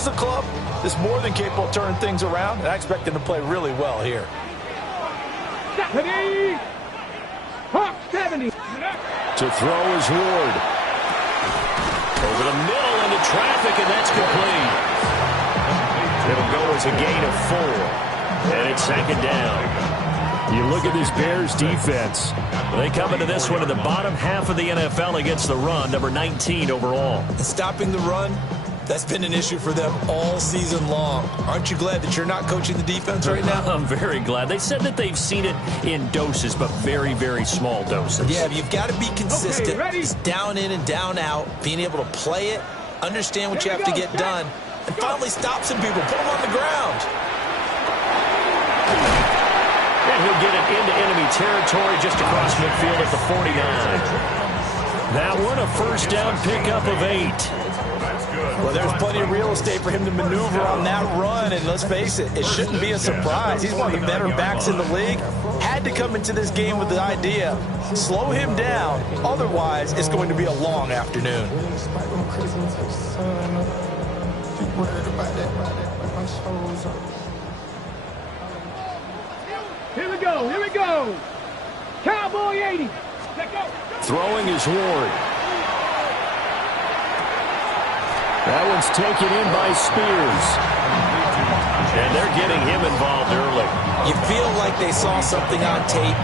is a club that's more than capable of turning things around, and I expect them to play really well here. 70. To throw is Ward. Over the middle into traffic, and that's complete. It'll go as a gain of 4. And it's second down. You look at this Bears defense. They come into this one in the bottom half of the NFL against the run, number 19 overall. And stopping the run, that's been an issue for them all season long. Aren't you glad that you're not coaching the defense right now? I'm very glad. They said that they've seen it in doses, but very, very small doses. Yeah, but you've got to be consistent. Okay, it's down in and down out, being able to play it, understand what you have to get done, and finally stop some people, put them on the ground. And he'll get it into enemy territory just across midfield at the 49. That one, a first down pickup of 8. Well, there's plenty of real estate for him to maneuver on that run, and let's face it, it shouldn't be a surprise. He's one of the better backs in the league. Had to come into this game with the idea, slow him down, otherwise it's going to be a long afternoon. Here we go. Here we go. Cowboy 80. Let go. Throwing is Ward. That one's taken in by Spears. And they're getting him involved early. You feel like they saw something on tape,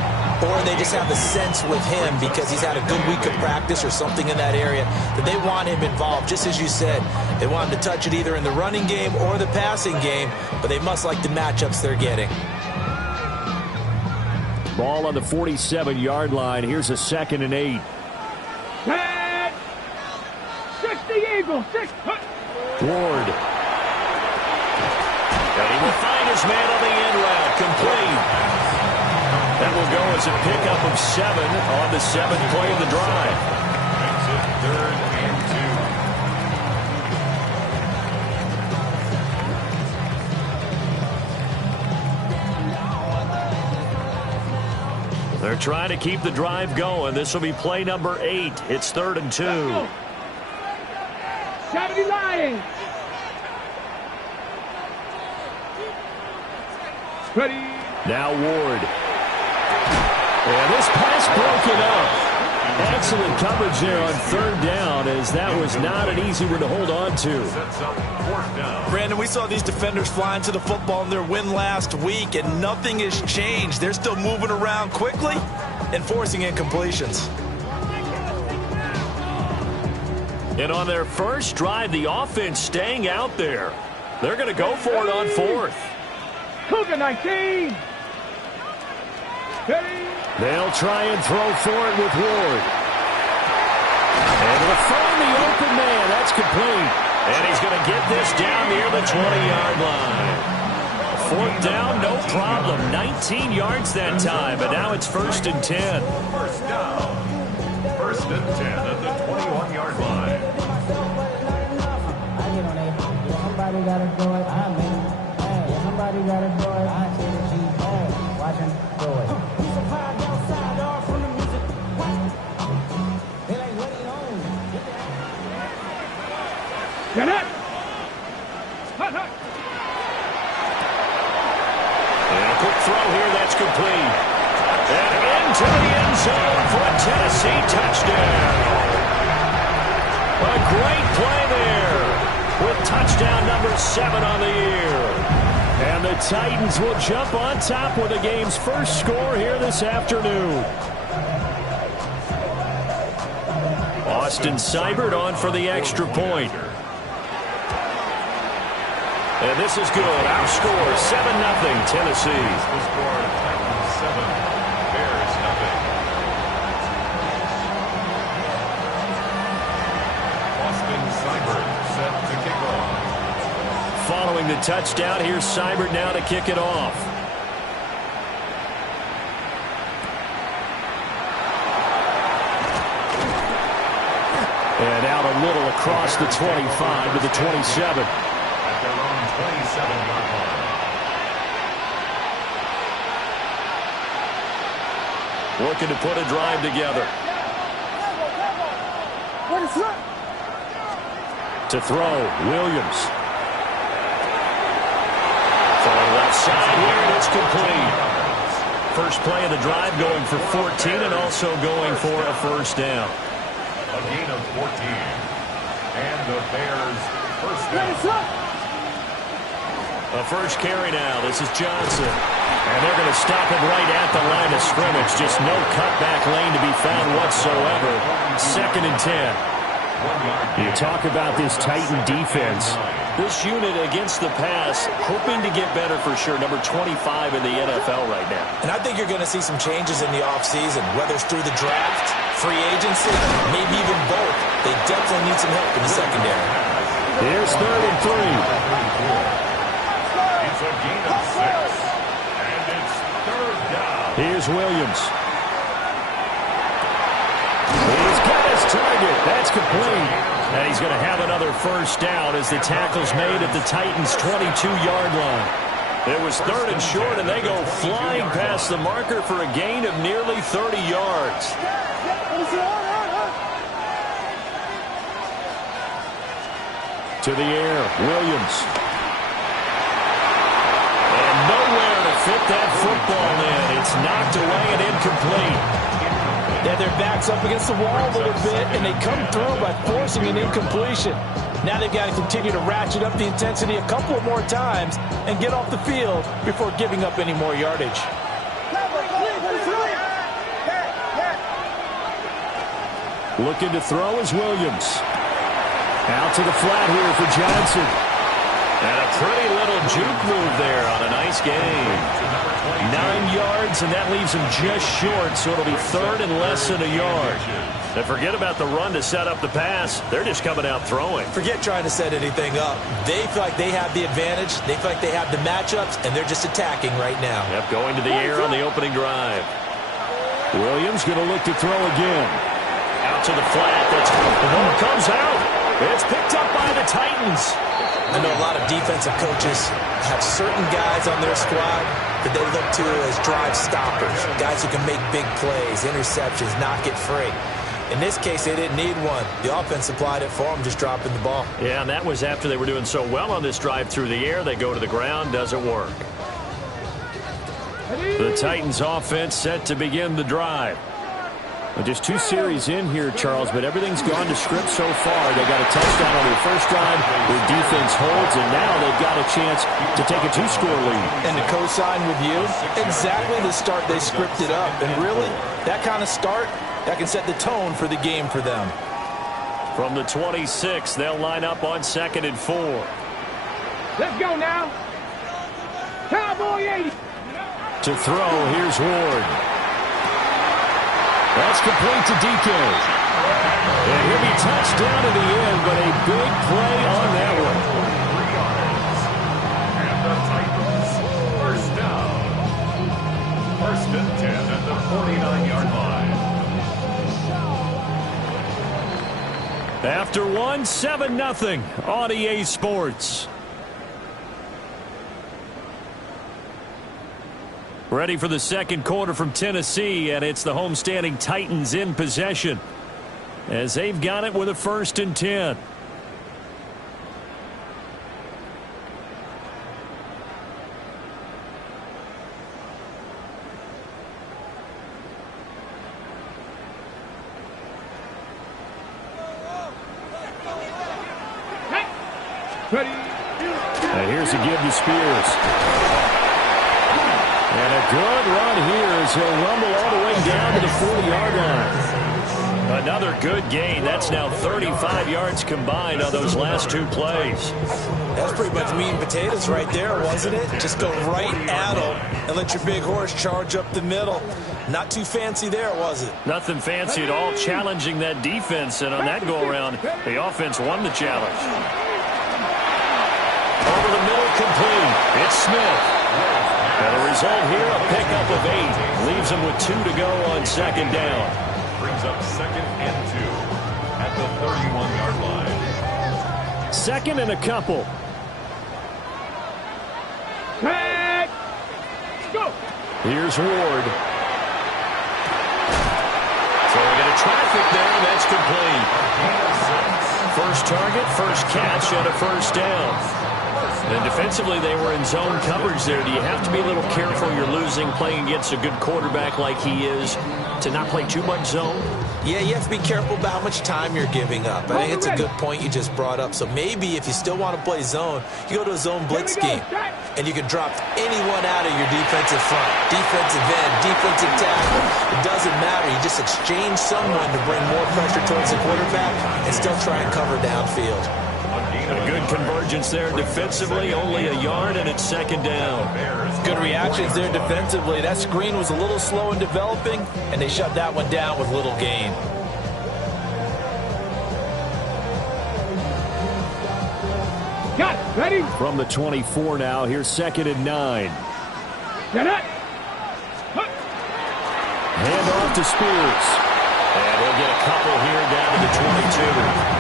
or they just have a sense with him because he's had a good week of practice or something in that area that they want him involved. Just as you said, they want him to touch it either in the running game or the passing game, but they must like the matchups they're getting. Ball on the 47-yard line. Here's a 2nd and 8. 60 Eagles. 6. Ward. And he will find his man on the end route. Complete. That will go as a pickup of 7 on the 7th play of the drive. Makes it 3rd and 2. They're trying to keep the drive going. This will be play number 8. It's 3rd and 2. 70 Lions. Ready. Now Ward. And this pass broken up. Excellent coverage there on 3rd down, as that was not an easy one to hold on to. Brandon, we saw these defenders flying to the football in their win last week, and nothing has changed. They're still moving around quickly and forcing incompletions. And on their first drive, the offense staying out there. They're going to go for it on 4th. Cougar 19. They'll try and throw for it with Ward. And they'll find the open man. That's complete. And he's going to get this down near the 20-yard line. 4th down, no problem. 19 yards that time, but now it's 1st and 10. First down. 1st and 10 at the 21-yard line. Somebody gotta do it. I mean, hey, somebody gotta do it. I see the G's watching do it. Piece of pie outside, dog, from the music. It ain't what he owns. Get it. Hut. And a quick throw here, that's complete. And into the end zone for a Tennessee touchdown. A great play there, with touchdown number 7 on the year. And the Titans will jump on top with the game's first score here this afternoon. Austin Seibert on for the extra point. And this is good. Our score, 7-0 Tennessee. The score, Titans 7, Bears 0. Austin Seibert set to kick off. Following the touchdown, here's Seibert now to kick it off. And out a little across the 25 to the 27. At their own 27-yard line. Looking to put a drive together. To throw, Williams. inside here, and it's complete. First play of the drive going for 14 and also going for a first down. A gain of 14. And the Bears first down. A first carry now. This is Johnson. And they're going to stop him right at the line of scrimmage. Just no cutback lane to be found whatsoever. 2nd and 10. You talk about this Titan defense. This unit against the pass, hoping to get better for sure. Number 25 in the NFL right now. And I think you're going to see some changes in the offseason, whether it's through the draft, free agency, maybe even both. They definitely need some help in the secondary. Here's 3rd and 3. It's a gain of 6. And it's 3rd down. Here's Williams. He's got his target. That's complete. And he's going to have another first down as the tackle's made at the Titans' 22-yard line. It was 3rd and short, and they go flying past the marker for a gain of nearly 30 yards. To the air, Williams. And nowhere to fit that football in. It's knocked away and incomplete. They have their backs up against the wall a little bit, and they come through by forcing an incompletion. Now they've got to continue to ratchet up the intensity a couple of more times and get off the field before giving up any more yardage. Looking to throw is Williams. Out to the flat here for Johnson. And a pretty little juke move there on a nice game. 9 yards, and that leaves him just short, so it'll be 3rd and less than a yard. And forget about the run to set up the pass. They're just coming out throwing. Forget trying to set anything up. They feel like they have the advantage. They feel like they have the matchups, and they're just attacking right now. Yep, going to the air on the opening drive. Williams going to look to throw again. Out to the flat. The ball comes out. It's picked up by the Titans. I know a lot of defensive coaches have certain guys on their squad that they look to as drive stoppers, guys who can make big plays, interceptions, knock it free. In this case, they didn't need one. The offense supplied it for them, just dropping the ball. Yeah, and that was after they were doing so well on this drive through the air. They go to the ground, doesn't work. The Titans offense set to begin the drive. Well, just 2 series in here, Charles, but everything's gone to script so far. They got a touchdown on their first drive. Their defense holds, and now they've got a chance to take a 2-score lead. And to co-sign with you, exactly the start they scripted up. And really, that kind of start, that can set the tone for the game for them. From the 26, they'll line up on 2nd and 4. Let's go now. Cowboy 80. To throw, here's Ward. That's complete to DK. And he'll be touched down to the end, but a big play on that one. And the Titans first down. 1st and 10 at the 49-yard line. After 1, 7-0 on EA Sports. Ready for the second quarter from Tennessee, and it's the homestanding Titans in possession as they've got it with a 1st and 10. Ready. Now here's a give to Spears. And a good run here as he'll rumble all the way down to the 40-yard line. Another good gain. That's now 35 yards combined on those last 2 plays. That's pretty much meat and potatoes right there, wasn't it? Just go right at them and let your big horse charge up the middle. Not too fancy there, was it? Nothing fancy at all, challenging that defense, and on that go-around, the offense won the challenge. Over the middle, complete. It's Smith. And the result here, a pickup of 8. Leaves him with 2 to go on 2nd down. Brings up 2nd and 2 at the 31-yard line. 2nd and a couple. Back. Go. Here's Ward. Throwing into traffic there, that's complete. First target, first catch, and a first down. And defensively, they were in zone coverage there. Do you have to be a little careful? You're losing, playing against a good quarterback like he is, to not play too much zone? Yeah, you have to be careful about how much time you're giving up. I think it's a good point you just brought up. So maybe if you still want to play zone, you go to a zone blitz scheme, and you can drop anyone out of your defensive front, defensive end, defensive tackle. It doesn't matter. You just exchange someone to bring more pressure towards the quarterback and still try and cover downfield. A good convergence there defensively, only a yard, and it's second down. Good reactions there defensively. That screen was a little slow in developing, and they shut that one down with little gain. Got it. Ready? From the 24 now, here's 2nd and 9. Get it. Hand off to Spears. And we'll get a couple here down to the 22.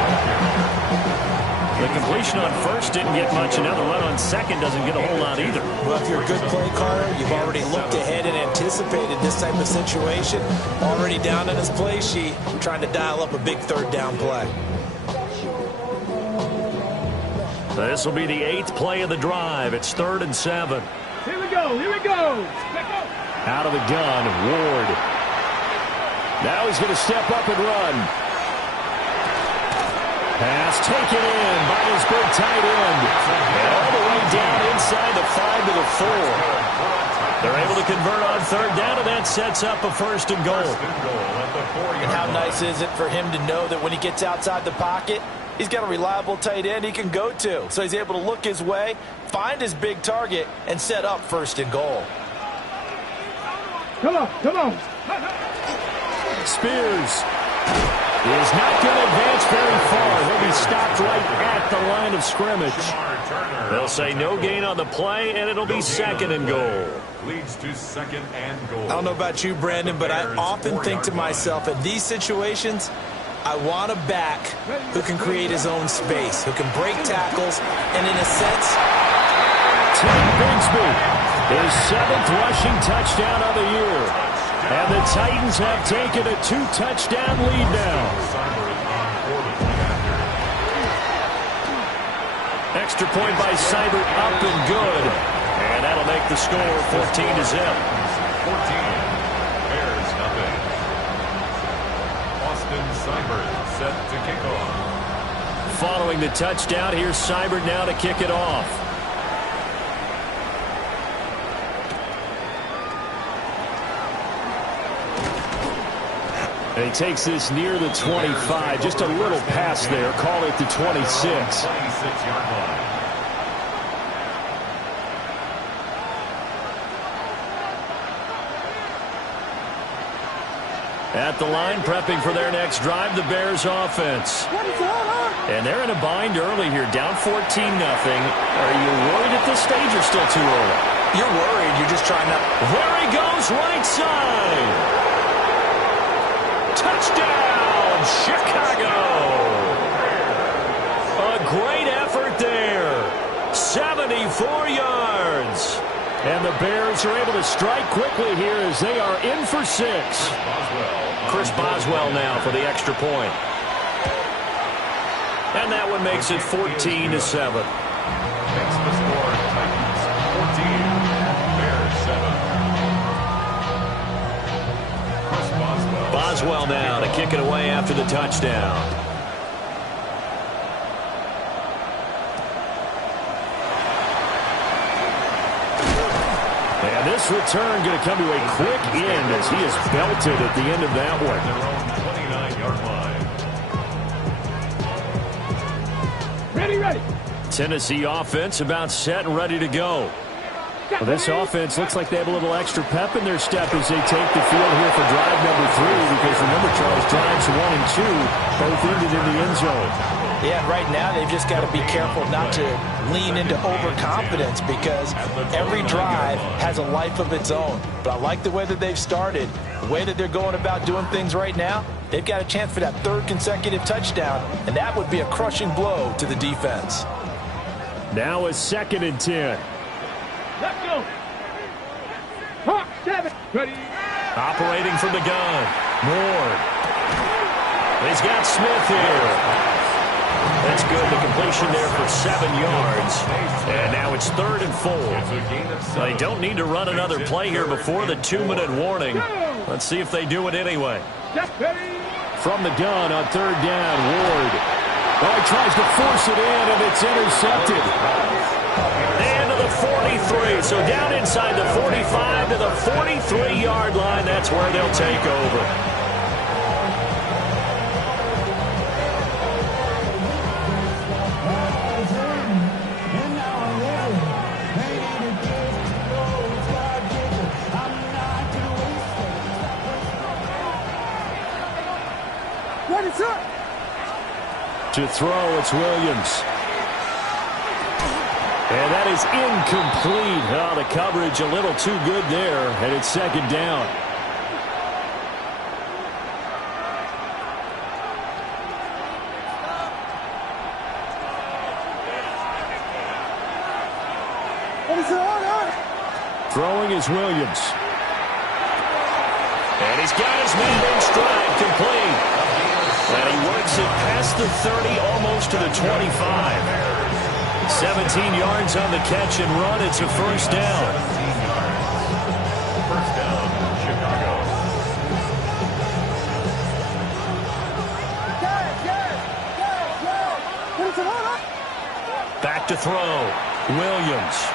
The completion on first didn't get much, and now the run on second doesn't get a whole lot either. Well, if you're a good play caller, you've already looked ahead and anticipated this type of situation. Already down in his play sheet, trying to dial up a big third down play. This will be the 8th play of the drive. It's 3rd and 7. Here we go. Here we go. Let's go. Out of the gun, Ward. Now he's going to step up and run. Pass taken in by his big tight end. And all the way down inside the 5 to the 4. They're able to convert on 3rd down, and that sets up a 1st and goal. And how nice is it for him to know that when he gets outside the pocket, he's got a reliable tight end he can go to. So he's able to look his way, find his big target, and set up 1st and goal. Come on. Come on. Spears is not going to advance very far. He'll be stopped right at the line of scrimmage. They'll say no gain on the play, and it'll be 2nd and goal. Leads to 2nd and goal. I don't know about you, Brandon, but I often think to myself, in these situations, I want a back who can create his own space, who can break tackles, and in a sense, Tim Bigsby, his 7th rushing touchdown of the year. And the Titans have taken a 2-touchdown lead now. Extra point by Seibert, up and good. And that'll make the score 14 to zip. 14. Bears nothing. Austin Seibert set to kick off. Following the touchdown, here's Seibert now to kick it off. And he takes this near the 25. Just a little pass there. Call it the 26. 26-yard line. At the line, prepping for their next drive, the Bears offense. And they're in a bind early here, down 14-0. Are you worried at this stage or still too early? you're worried. You're just trying to... There he goes, right side. Touchdown, Chicago. A great effort there. 74 yards. And the Bears are able to strike quickly here as they are in for 6. Chris Boswell now for the extra point. And that one makes it 14-7. Makes the score Titans 14, Bears 7. Chris Boswell. Boswell now to kick it away after the touchdown. And this return going to come to a quick end as he is belted at the end of that one. Their own 29-yard line. Ready. Tennessee offense about set and ready to go. Well, this offense looks like they have a little extra pep in their step as they take the field here for drive number 3, because remember, Charles, drives 1 and 2 both ended in the end zone. Yeah, right now they've just got to be careful not to lean into overconfidence, because every drive has a life of its own. But I like the way that they've started, the way that they're going about doing things right now. They've got a chance for that 3rd consecutive touchdown, and that would be a crushing blow to the defense. Now a 2nd and 10. Let's go. Hawk 7. Ready. Operating from the gun. Ward. He's got Smith here. That's good. The completion there for 7 yards. And now it's 3rd and 4. They don't need to run another play here before the 2-minute warning. Let's see if they do it anyway. From the gun on 3rd down, Ward. Oh, he tries to force it in, and it's intercepted. And to the 43. So down inside the 45 to the 43-yard line. That's where they'll take over. To throw, it's Williams. And that is incomplete. Oh, the coverage a little too good there, and it's 2nd down. Throwing is Williams. And he's got his man in stride, complete. And he works it past the 30, almost to the 25. 17 yards on the catch and run. It's a 1st down. First down, Chicago. Back to throw. Williams.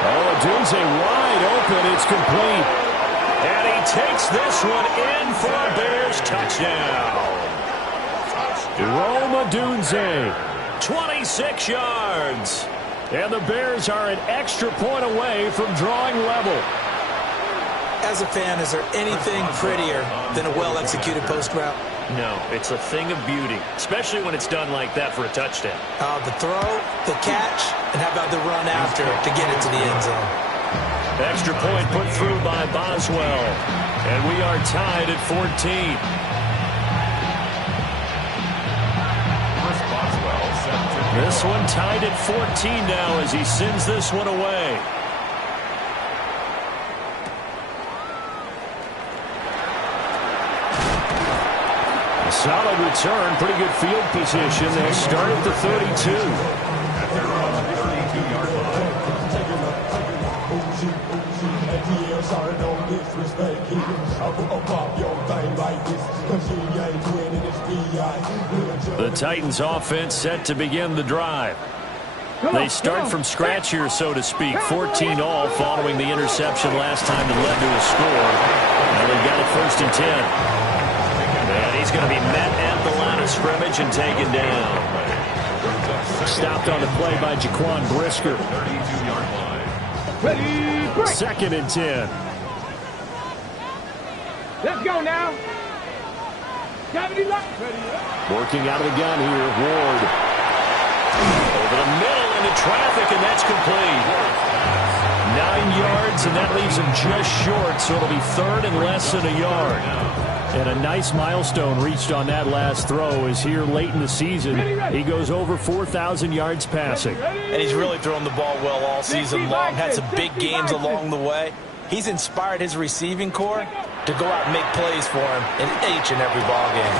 Oh, Adunze wide open. It's complete. And he takes this one in for a Bears touchdown. Rome Adunze. 26 yards. And the Bears are an extra point away from drawing level. As a fan, is there anything prettier than a well-executed post route? No, it's a thing of beauty, especially when it's done like that for a touchdown. The throw, the catch, and how about the run after to get it to the end zone? Extra point put through by Boswell. And we are tied at 14. This one tied at 14 now as he sends this one away. A solid return, pretty good field position. They'll start at the 32. At their own 32-yard line. The Titans offense set to begin the drive. They start from scratch here, so to speak. 14 all following the interception last time that led to a score. And they've got it 1st and 10. And he's going to be met at the line of scrimmage and taken down. Stopped on the play by Jaquan Brisker. 32-yard line. 2nd and 10. Let's go now. Working out of the gun here, Ward. Over the middle into traffic, and that's complete. 9 yards, and that leaves him just short, so it'll be 3rd and less than a yard. And a nice milestone reached on that last throw is here late in the season. He goes over 4,000 yards passing. And he's really thrown the ball well all season long. Had some big games along the way. He's inspired his receiving corps to go out and make plays for him in each and every ball game.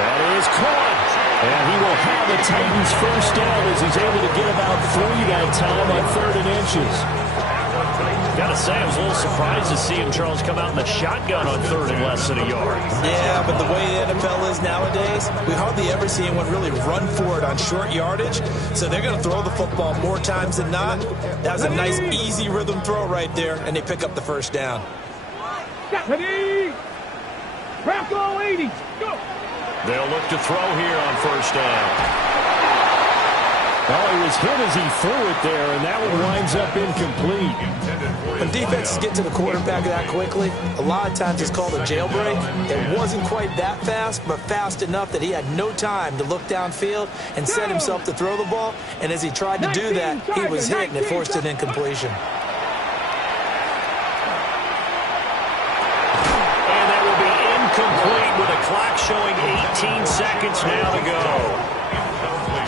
That is caught. And he will have the Titans 1st down as he's able to get about 3 that time on 3rd and inches. Gotta say, I was a little surprised to see him, Charles, come out in the shotgun on 3rd and less than a yard. Yeah, but the way the NFL is nowadays, we hardly ever see anyone really run for it on short yardage. So they're going to throw the football more times than not. That was a nice, easy rhythm throw right there, and they pick up the 1st down. Bronco 80. Go. They'll look to throw here on 1st down. Well, he was hit as he threw it there, and that one winds up incomplete. When defenses get to the quarterback that quickly, a lot of times it's called a jailbreak. It wasn't quite that fast, but fast enough that he had no time to look downfield and set himself to throw the ball. And as he tried to do that, he was hit, and it forced an incompletion. And that will be incomplete with a clock showing 18 seconds now to go.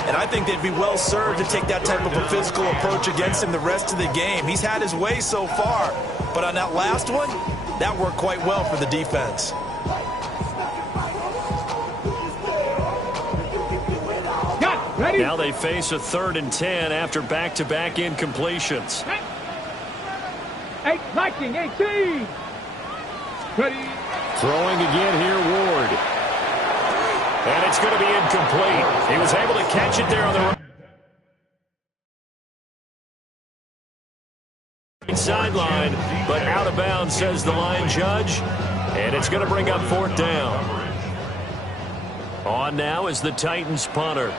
And I think they'd be well served to take that type of a physical approach against him the rest of the game. He's had his way so far, but on that last one, that worked quite well for the defense. Now they face a 3rd and 10 after back-to-back incompletions. 8, Viking, 18. Ready. Throwing again here, Ward. And it's going to be incomplete. He was able to catch it there on the right sideline, but out of bounds, says the line judge. And it's going to bring up 4th down. On now is the Titans punter,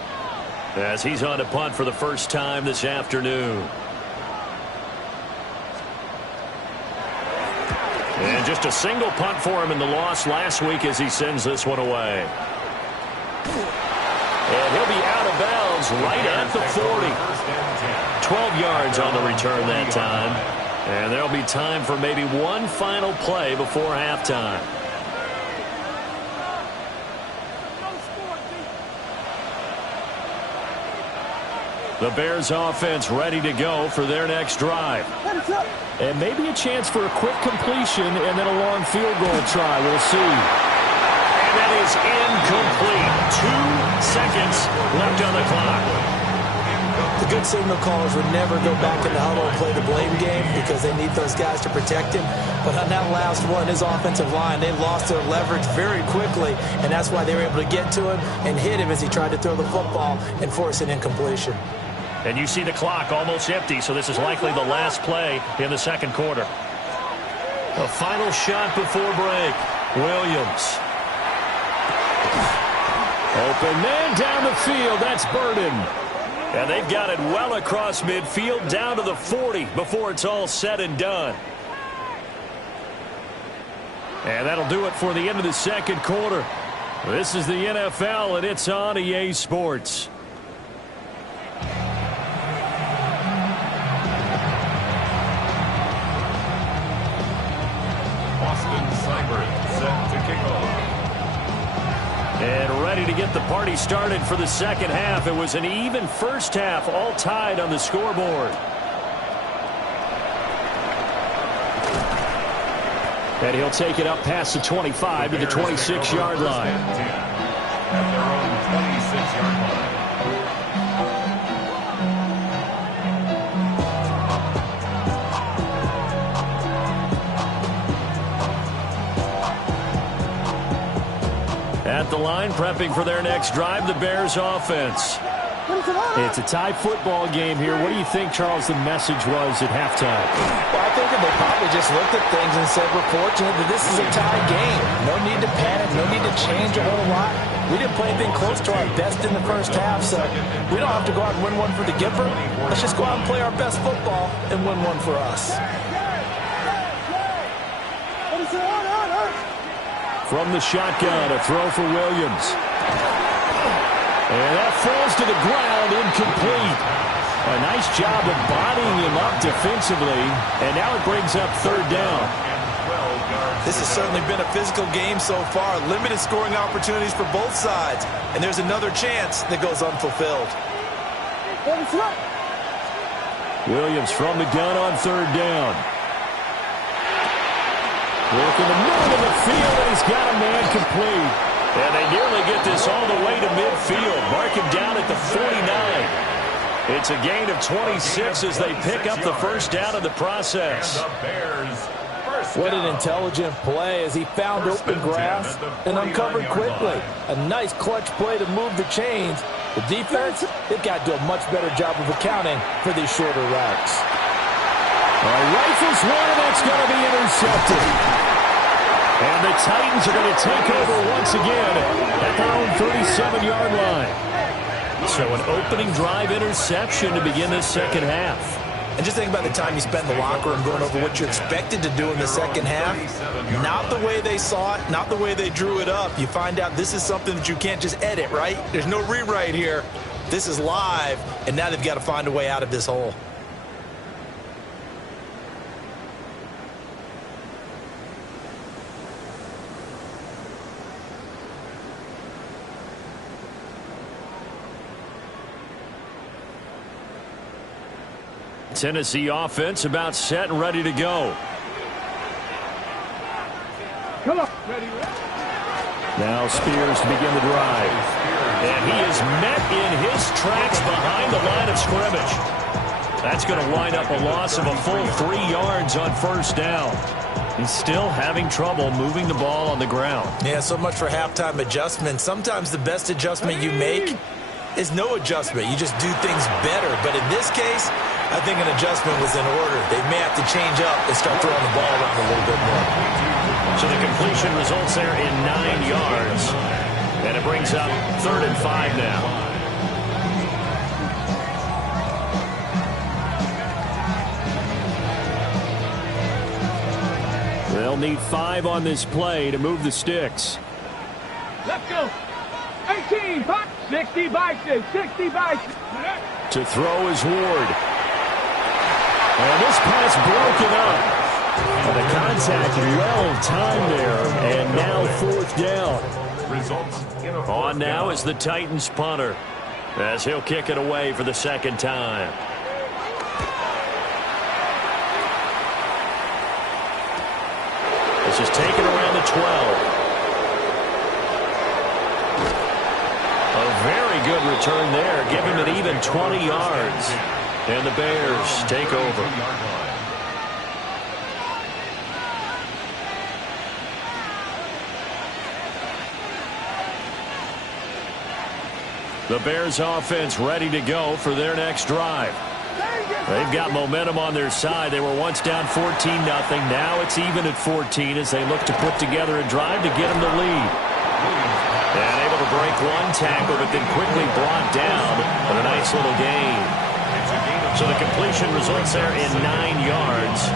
as he's on to punt for the first time this afternoon. And just a single punt for him in the loss last week as he sends this one away. And he'll be out of bounds right at the 40. 12 yards on the return that time. And there'll be time for maybe one final play before halftime. The Bears offense ready to go for their next drive. And maybe a chance for a quick completion and then a long field goal try. We'll see. And that is incomplete. 2 seconds left on the clock. The good signal callers would never go back in the huddle and play the blame game because they need those guys to protect him. But on that last one, his offensive line, they lost their leverage very quickly, and that's why they were able to get to him and hit him as he tried to throw the football and force an incompletion. And you see the clock almost empty, so this is likely the last play in the second quarter. A final shot before break. Williams. Open man down the field. That's Burden. And they've got it well across midfield down to the 40 before it's all said and done. And that'll do it for the end of the second quarter. This is the NFL, and it's on EA Sports. Set to kick off. And ready to get the party started for the second half. It was an even first half, all tied on the scoreboard. And he'll take it up past the 25 to the 26-yard line. At their own 26-yard line. At the line, prepping for their next drive, the Bears offense. It's a tie football game here. What do you think, Charles, the message was at halftime? Well, I think that they probably just looked at things and said, we're fortunate that this is a tie game. No need to panic, no need to change a whole lot. We didn't play anything close to our best in the first half, so we don't have to go out and win one for the Gipper. Let's just go out and play our best football and win one for us. From the shotgun, a throw for Williams. And that falls to the ground, incomplete. A nice job of bodying him up defensively, and now it brings up 3rd down. This has certainly been a physical game so far. Limited scoring opportunities for both sides, and there's another chance that goes unfulfilled. Williams from the gun on 3rd down. Work in the middle of the field, and he's got a man complete. And they nearly get this all the way to midfield. Mark him down at the 49. It's a gain of 26 as they pick up the first down in the process. What an intelligent play as he found open grass and uncovered quickly. A nice clutch play to move the chains. The defense, they've got to do a much better job of accounting for these shorter routes. Rifles one, and that's going to be intercepted. And the Titans are going to take over once again at their own 37-yard line. So an opening drive interception to begin this second half. And just think about the time you spent in the locker room going over what you expected to do in the second half. Not the way they saw it, not the way they drew it up. You find out this is something that you can't just edit, right? There's no rewrite here. This is live, and now they've got to find a way out of this hole. Tennessee offense about set and ready to go. Come on. Ready. Now Spears to begin the drive. And he is met in his tracks behind the line of scrimmage. That's going to wind up a loss of a full 3 yards on first down. He's still having trouble moving the ball on the ground. Yeah, so much for halftime adjustment. Sometimes the best adjustment you make is no adjustment. You just do things better. But in this case, I think an adjustment was in order. They may have to change up and start throwing the ball around a little bit more. So the completion results there in 9 yards. And it brings up 3rd and 5 now. They'll need 5 on this play to move the sticks. Let's go. 18, 60 biceps, 60 biceps. To throw is Ward. And this pass broken up. And the contact well timed there. And now 4th down. On now is the Titans punter, as he'll kick it away for the 2nd time. This is taken around the 12. A very good return there, giving him an even 20 yards. And the Bears take over. The Bears offense ready to go for their next drive. They've got momentum on their side. They were once down 14-0. Now it's even at 14 as they look to put together a drive to get them the lead. And able to break one tackle, but then quickly brought down with a nice little gain. So the completion results there in 9 yards.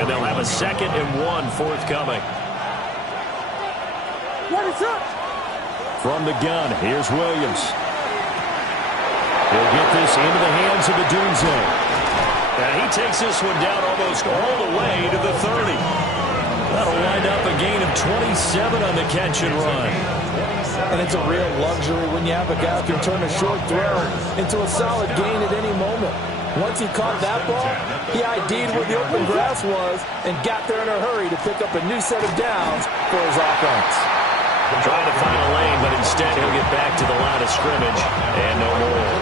And they'll have a 2nd and 1 forthcoming. From the gun, here's Williams. He'll get this into the hands of the Dunze. And he takes this one down almost all the way to the 30. That'll wind up a gain of 27 on the catch and run. And it's a real luxury when you have a guy who can turn a short throw into a solid gain at any moment. Once he caught that ball, he ID'd where the open grass was and got there in a hurry to pick up a new set of downs for his offense. Trying to find a lane, but instead he'll get back to the line of scrimmage and no more.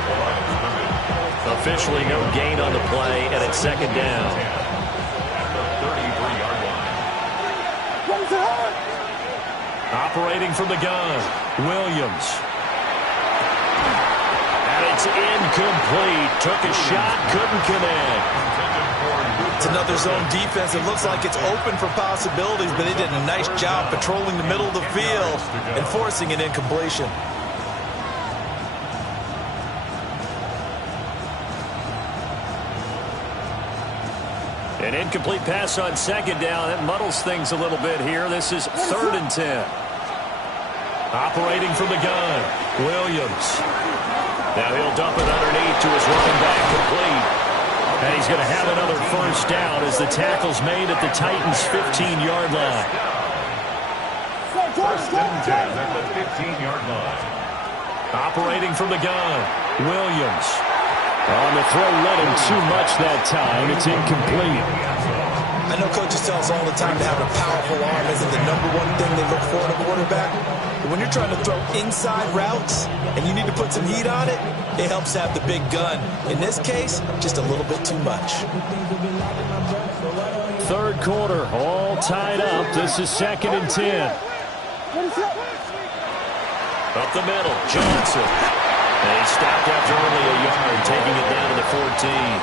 Officially no gain on the play, and it's 2nd down. Operating from the gun, Williams. And it's incomplete. Took a shot, couldn't connect. It's another zone defense. It looks like it's open for possibilities, but they did a nice job patrolling the middle of the field and forcing an incompletion. An incomplete pass on 2nd down. That muddles things a little bit here. This is 3rd and 10. Operating from the gun, Williams. Now he'll dump it underneath to his running back, complete. And he's going to have another 1st down as the tackle's made at the Titans' 15-yard line. 1st and 10 at the 15-yard line. Operating from the gun, Williams. On the throw, led him too much that time. It's incomplete. I know coaches tell us all the time to have a powerful arm isn't the #1 thing they look for in a quarterback. But when you're trying to throw inside routes and you need to put some heat on it, it helps to have the big gun. In this case, just a little bit too much. 3rd quarter, all tied up. This is 2nd and 10. Up the middle, Johnson. And he stopped after only a yard, taking it down to the 14.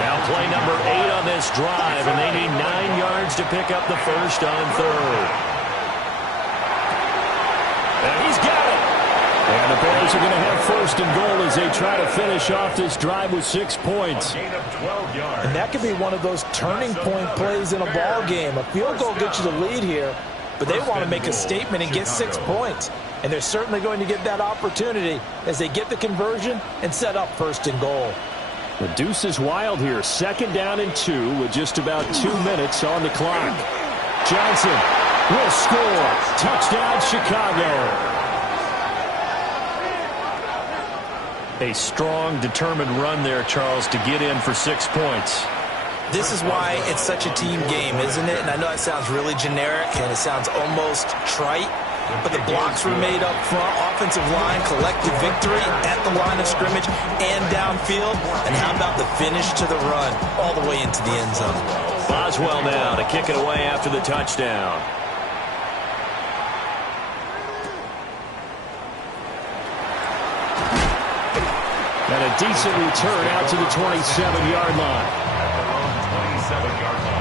Now play number 8 on this drive, and they need 9 yards to pick up the 1st on 3rd. And he's got it. And the Bears are going to have 1st and goal as they try to finish off this drive with 6 points. A gain of 12 yards. And that could be one of those turning point plays in a ball game. A field goal gets you the lead here, but they want to make a statement and get 6 points. And they're certainly going to get that opportunity as they get the conversion and set up 1st and goal. The deuce is wild here. 2nd down and 2 with just about 2 minutes on the clock. Johnson will score. Touchdown, Chicago. A strong, determined run there, Charles, to get in for 6 points. This is why it's such a team game, isn't it? And I know it sounds really generic and it sounds almost trite, but the blocks were made up front. Offensive line, collective victory at the line of scrimmage and downfield. And how about the finish to the run all the way into the end zone? Boswell now to kick it away after the touchdown. And a decent return out to the 27-yard line. At their own 27-yard line.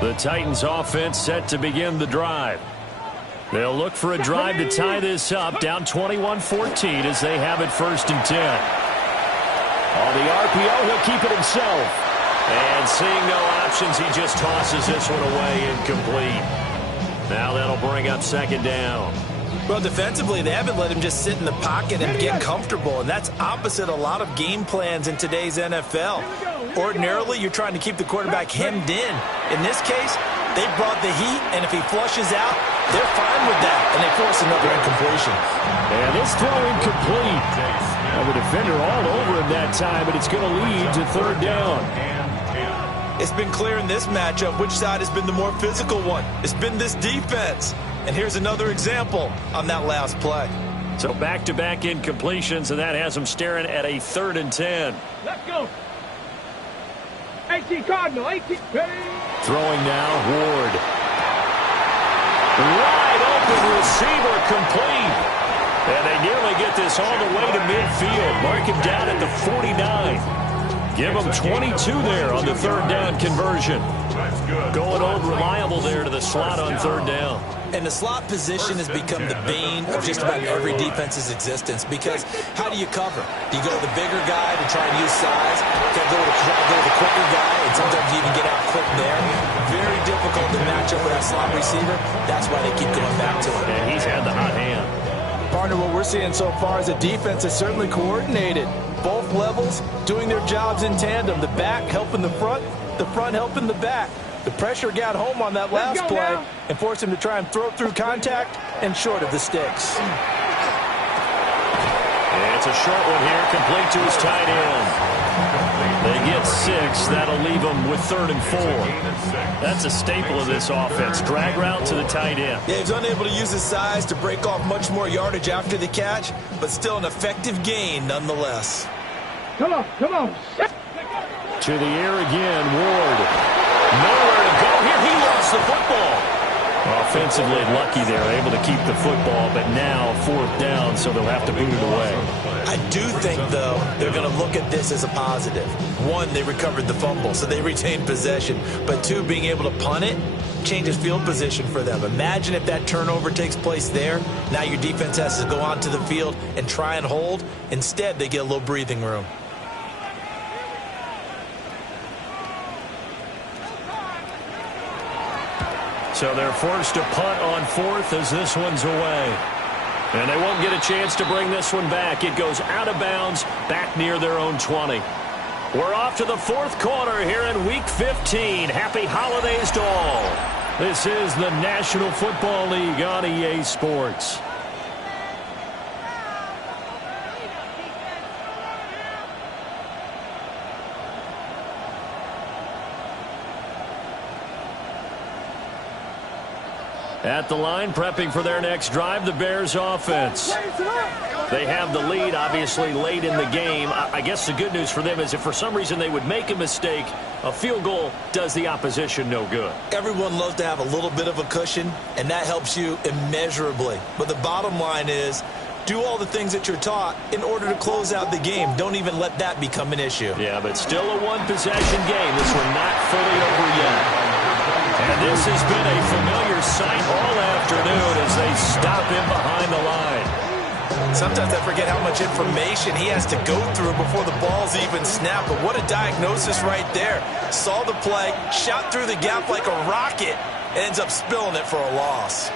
The Titans offense set to begin the drive. They'll look for a drive to tie this up, down 21-14 as they have it 1st and 10. On the RPO, he'll keep it himself. And seeing no options, he just tosses this one away incomplete. Now that'll bring up 2nd down. Well, defensively, they haven't let him just sit in the pocket and get comfortable, and that's opposite a lot of game plans in today's NFL. Ordinarily, you're trying to keep the quarterback hemmed in. In this case, they brought the heat, and if he flushes out, they're fine with that, and they force another incompletion. And this throw incomplete. And the defender all over him that time, but it's going to lead to 3rd down. It's been clear in this matchup which side has been the more physical one. It's been this defense. And here's another example on that last play. So back-to-back incompletions, and that has them staring at a 3rd and 10. Let's go. 18 Cardinal, 18. Throwing now, Ward. Wide open receiver complete. And they nearly get this all the way to midfield. Mark him down at the 49. Give him 22 there on the 3rd down conversion. Going old reliable there to the slot on 3rd down. And the slot position has become the bane of just about every defense's existence, because how do you cover? Do you go to the bigger guy to try and use size? Do you try to go to the quicker guy, and sometimes you even get out quick there? Very difficult to match up with that slot receiver. That's why they keep going back to him. And he's had the hot hand. Partner, what we're seeing so far is the defense is certainly coordinated. Both levels doing their jobs in tandem. The back helping the front helping the back. The pressure got home on that last play and forced him to try and throw through contact and short of the sticks. And it's a short one here, complete to his tight end. They get 6. That'll leave them with 3rd and 4. That's a staple of this offense. Drag route to the tight end. Yeah, he's unable to use his size to break off much more yardage after the catch, but still an effective gain nonetheless. Come on, come on. To the air again, Ward. Nowhere to go here. He lost the football. Offensively lucky there, able to keep the football, but now 4th down, so they'll have to boot it away. I do think, though, they're going to look at this as a positive. 1, they recovered the fumble, so they retained possession. But 2, being able to punt it changes field position for them. Imagine if that turnover takes place there. Now your defense has to go onto the field and try and hold. Instead, they get a little breathing room. So they're forced to punt on 4th as this one's away. And they won't get a chance to bring this one back. It goes out of bounds back near their own 20. We're off to the 4th quarter here in Week 15. Happy holidays to all. This is the National Football League on EA Sports. At the line, prepping for their next drive, the Bears offense. They have the lead, obviously, late in the game. I guess the good news for them is if for some reason they would make a mistake, a field goal does the opposition no good. Everyone loves to have a little bit of a cushion, and that helps you immeasurably. But the bottom line is, do all the things that you're taught in order to close out the game. Don't even let that become an issue. Yeah, but still a one-possession game. This one not fully over yet. And this has been a familiar sight all afternoon as they stop him behind the line. Sometimes I forget how much information he has to go through before the ball's even snapped. But what a diagnosis right there. Saw the play, shot through the gap like a rocket, and ends up spilling it for a loss.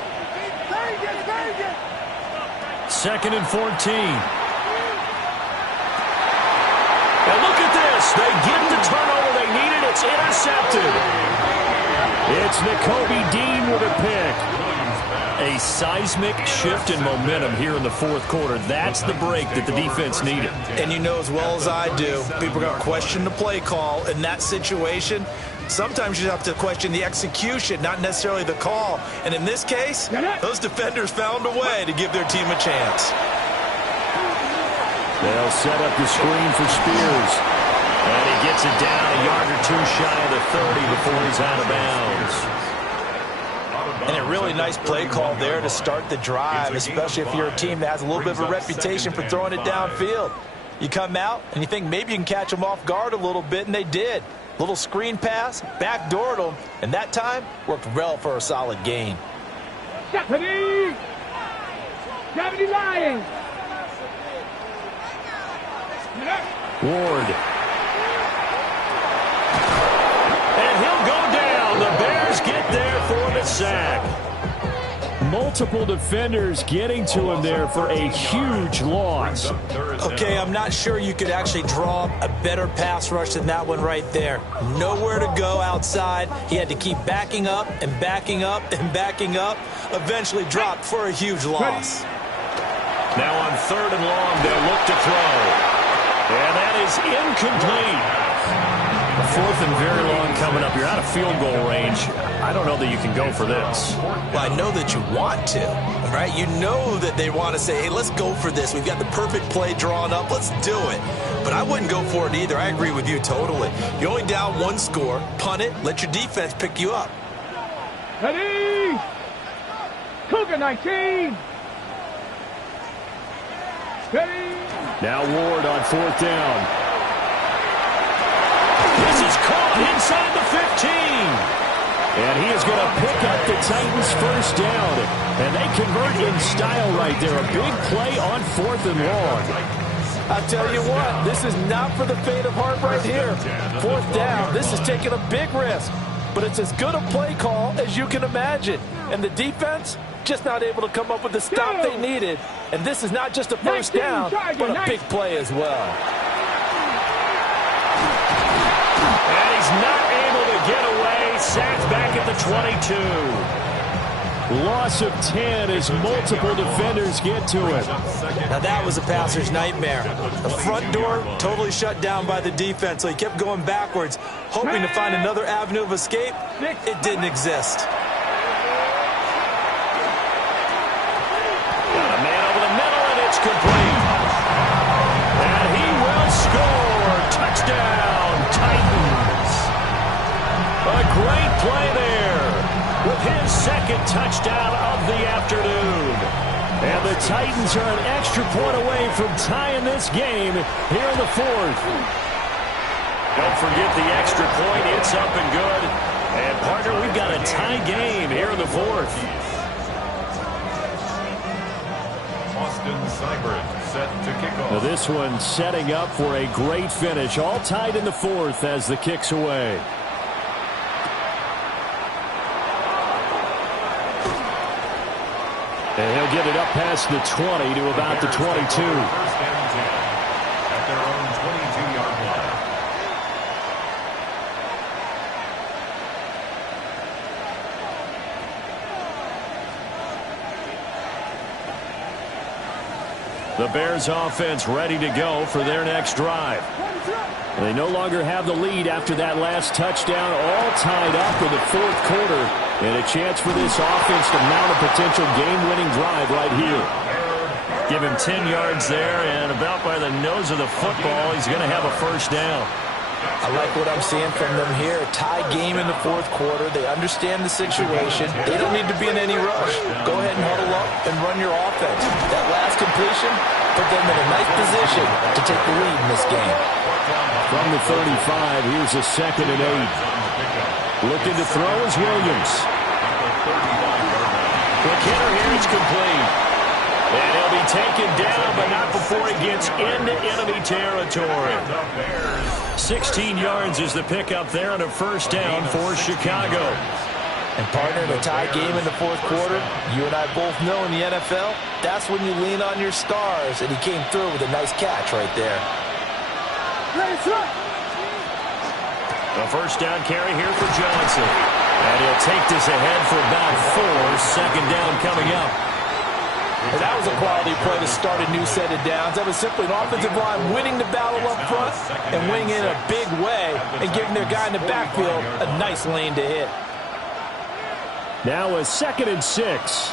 2nd and 14. And look at this. They get the turnover they needed. It's intercepted. It's Nakobe Dean with a pick. A seismic shift in momentum here in the fourth quarter. That's the break that the defense needed. And you know as well as I do, people are going to question the play call in that situation. Sometimes you have to question the execution, not necessarily the call. And in this case, those defenders found a way to give their team a chance. They'll set up the screen for Spears. And he gets it down a yard or two shy of the 30 before he's out of bounds. And a really nice play call there to start the drive, especially if you're a team that has a little bit of a reputation for throwing it downfield. You come out and you think maybe you can catch them off guard a little bit, and they did. Little screen pass, backdoored them, and that time worked well for a solid gain. Deputy! Deputy Lions! Ward. And he'll go down. The Bears get there for the sack. Multiple defenders getting to him there for a huge loss. Okay, I'm not sure you could actually draw a better pass rush than that one right there. Nowhere to go outside. He had to keep backing up and backing up and backing up. Eventually dropped for a huge loss. Now on 3rd and long, they'll look to throw. And that is incomplete. 4th and very long coming up. You're out of field goal range. I don't know that you can go for this. Well, I know that you want to, right? You know that they want to say, hey, let's go for this. We've got the perfect play drawn up. Let's do it. But I wouldn't go for it either. I agree with you totally. You're only down one score. Punt it. Let your defense pick you up. Ready! Cougar 19! Ready! Now Ward on 4th down. This is caught inside the 15. And he is going to pick up the Titans' first down. And they convert in style right there. A big play on 4th and long. I'll tell you what, this is not for the faint of heart right here. 4th down, this is taking a big risk. But it's as good a play call as you can imagine. And the defense just not able to come up with the stop they needed. And this is not just a first down, but a big play as well. And he's not able to get away. Sacked back at the 22. Loss of 10 as multiple defenders get to him. Now that was a passer's nightmare. The front door totally shut down by the defense, so he kept going backwards, hoping to find another avenue of escape. It didn't exist. Got a man over the middle, and it's complete. And he will score. Touchdown, Titans. A great play there with his second touchdown of the afternoon. And the Titans are an extra point away from tying this game here in the 4th. Don't forget the extra point. It's up and good. And, partner, we've got a tie game here in the 4th. Austin Seibert set to kick off. Now this one setting up for a great finish. All tied in the 4th as the kick's away. And he'll get it up past the 20 to about the 22. First and 10 at their own 22-yard line. The Bears offense ready to go for their next drive. They no longer have the lead after that last touchdown, all tied up in the 4th quarter. And a chance for this offense to mount a potential game-winning drive right here. Give him 10 yards there, and about by the nose of the football, he's going to have a first down. I like what I'm seeing from them here. A tie game in the 4th quarter. They understand the situation. They don't need to be in any rush. Go ahead and huddle up and run your offense. That last completion put them in a nice position to take the lead in this game. From the 35, here's a 2nd and 8. Looking to throw is Williams. McKinnon here is complete. And he'll be taken down, but not before he gets into enemy territory. 16 yards is the pickup there on a first down for Chicago. And partner, in a tie game in the 4th quarter, you and I both know in the NFL, that's when you lean on your stars, and he came through with a nice catch right there. A first down carry here for Johnson. And he'll take this ahead for about 4. Second down coming up. And that was a quality play to start a new set of downs. That was simply an offensive line winning the battle up front and winning in a big way and giving their guy in the backfield a nice lane to hit. Now a 2nd and 6.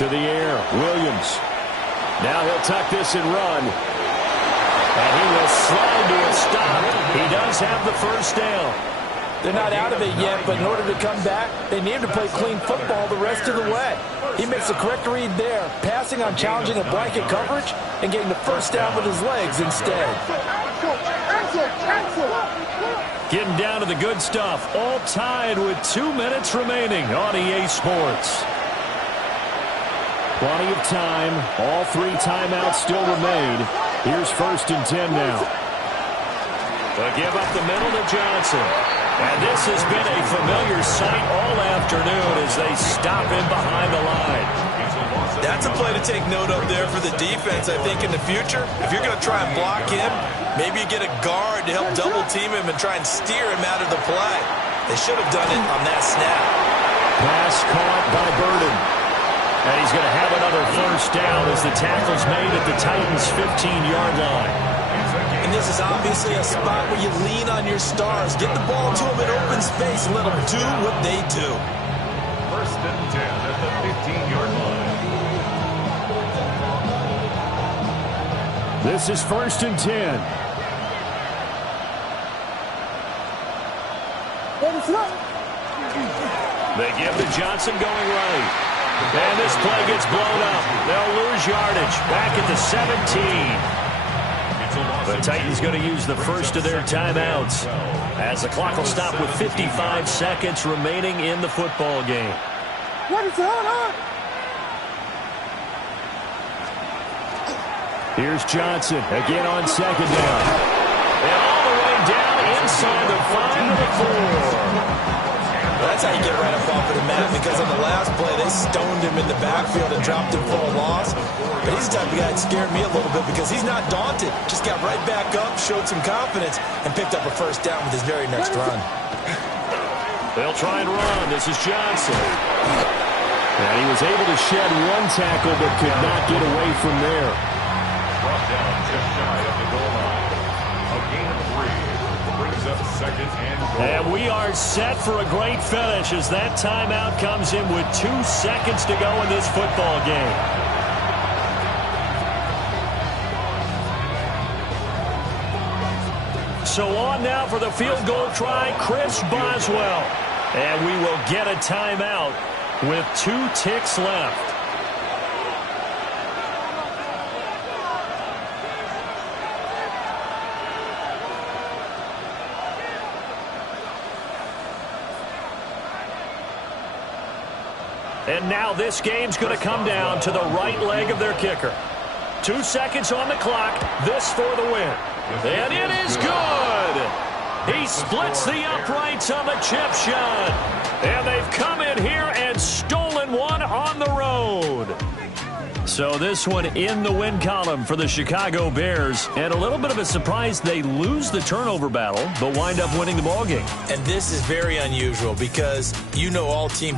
To the air, Williams. Now he'll tuck this and run. And he will slide to a stop. He does have the first down. They're not out of it yet, but in order to come back, they need to play clean football the rest of the way. He makes the correct read there, passing on challenging a blanket coverage and getting the first down with his legs instead. Getting down to the good stuff. All tied with 2 minutes remaining on EA Sports. Plenty of time. All 3 timeouts still remain. Here's 1st and 10 now. They'll give up the middle to Johnson. And this has been a familiar sight all afternoon as they stop him behind the line. That's a play to take note of there for the defense, I think, in the future. If you're going to try and block him, maybe you get a guard to help double-team him and try and steer him out of the play. They should have done it on that snap. Pass caught by Burden. And he's going to have another first down as the tackle's made at the Titans' 15-yard line. And this is obviously a spot where you lean on your stars. Get the ball to them in open space and let them do what they do. 1st and 10 at the 15-yard line. This is 1st and 10. They give to Johnson going right. And this play gets blown up. They'll lose yardage back at the 17. The Titans going to use the first of their timeouts as the clock will stop with 55 seconds remaining in the football game. What is going on? Here's Johnson again on 2nd down. And all the way down inside the 5 to the 4. That's how you get right up off of the mat, because on the last play, they stoned him in the backfield and dropped him for a loss. But he's the type of guy that scared me a little bit because he's not daunted. Just got right back up, showed some confidence, and picked up a first down with his very next run. They'll try and run. This is Johnson. And he was able to shed 1 tackle but could not get away from there. Brought down just shy of the goal line. A gain of 3 brings up 2nd and goal. And we are set for a great finish as that timeout comes in with 2 seconds to go in this football game. So on now for the field goal try, Chris Boswell. And we will get a timeout with 2 ticks left. And now this game's going to come down to the right leg of their kicker. 2 seconds on the clock. This for the win. And it is good. He splits the uprights on the chip shot. And they've come in here and stolen one on the road. So this one in the win column for the Chicago Bears. And a little bit of a surprise, they lose the turnover battle, but wind up winning the ballgame. And this is very unusual because you know all teams